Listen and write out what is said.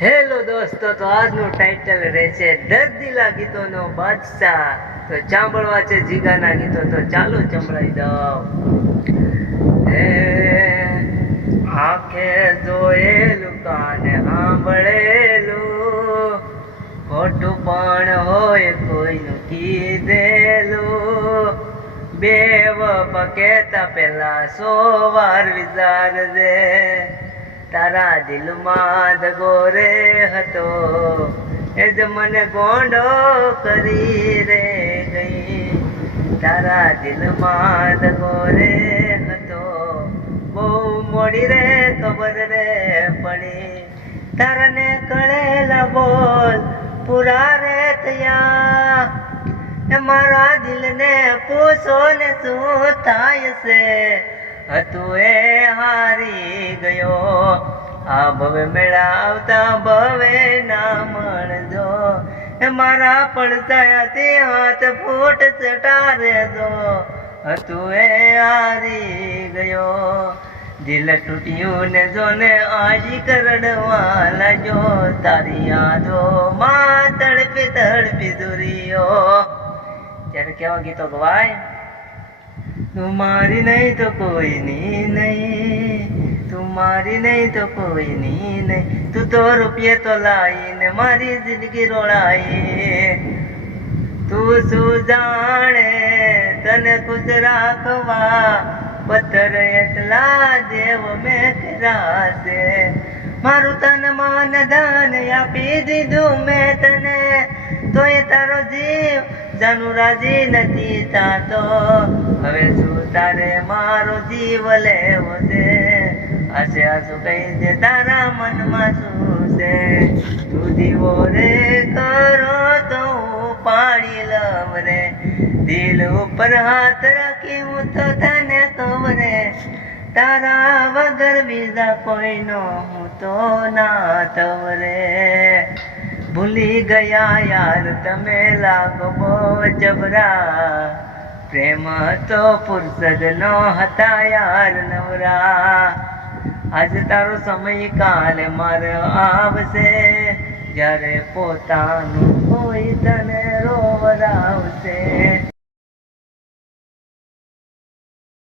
Hello દોસ્તો, તો આજનું ટાઇટલ રહેશે દર્દીલા ગીતોનો બાદશાહ. તો સાંભળવા છે જીગાના ગીતો, તો ચાલો સંભળાઈ દઉં. હે આંખે જોયેલું, કાને સાંભળેલું, ખોટું પણ હોય કોઈનું કીધેલું, બે વફા કહેતા પહેલા 100 વાર વિચારજે. તારા દિલમાં દગો રે હતો, એ જ મને ગોંડો કરી રે ગઈ. તારા દિલમાં દગો રે હતો, બહુ મોડી રે ખબર રે પડી. તારને કળેલા બોલ પૂરા રે થયા, એ મારા દિલને પૂછો ને શું થાય છે. હતું એ હારી ગયો, આ ભવે મેળાવતા ભવે ના મળજો. એ મારા પડતાયાથી હાથ ફૂટ ચટારે દો, હતું એ હારી ગયો. દિલ તૂટ્યું ને જોને આજી કરડવા લાજો. તારી યાદો માં તડપી તડપી દુરીઓ. ત્યારે કેવા ગીતો ગવાય. તું મારી નહીં તો કોઈની નહીં, તું મારી નહીં તો કોઈની નહીં. તું તો રૂપિયે તો લાઈને મારી જિંદગી રોળાઈ. તું શું જાણે તને ખુશ રાખવા, પથ્થર એટલા દેવ મેં કર્યા છે. મારું તન માન ધન આપી દીધું મેં તને, તોય તારો જીવ જાનું રાજી નથી થાતો. હવે શું તારે મારો જીવ લેવો છે, આશે આસુ કહી દે તારા મનમાં શું છે. તું દીવો રે કરો તો હું પાણી લવ રે, દિલ ઉપર હાથ રાખી હું તો તને કહું રે. તારા વગર બીજા કોઈનો હું તો ના થવ રે. ભૂલી ગયા યાર તમે લાગો બહુ જબરા, પ્રેમ તો ફુરસદ નો હતા યાર નવરા. આજ તારો સમય કાલે મારે આવશે, જ્યારે પોતાનું કોઈ તને રોવરાવશે.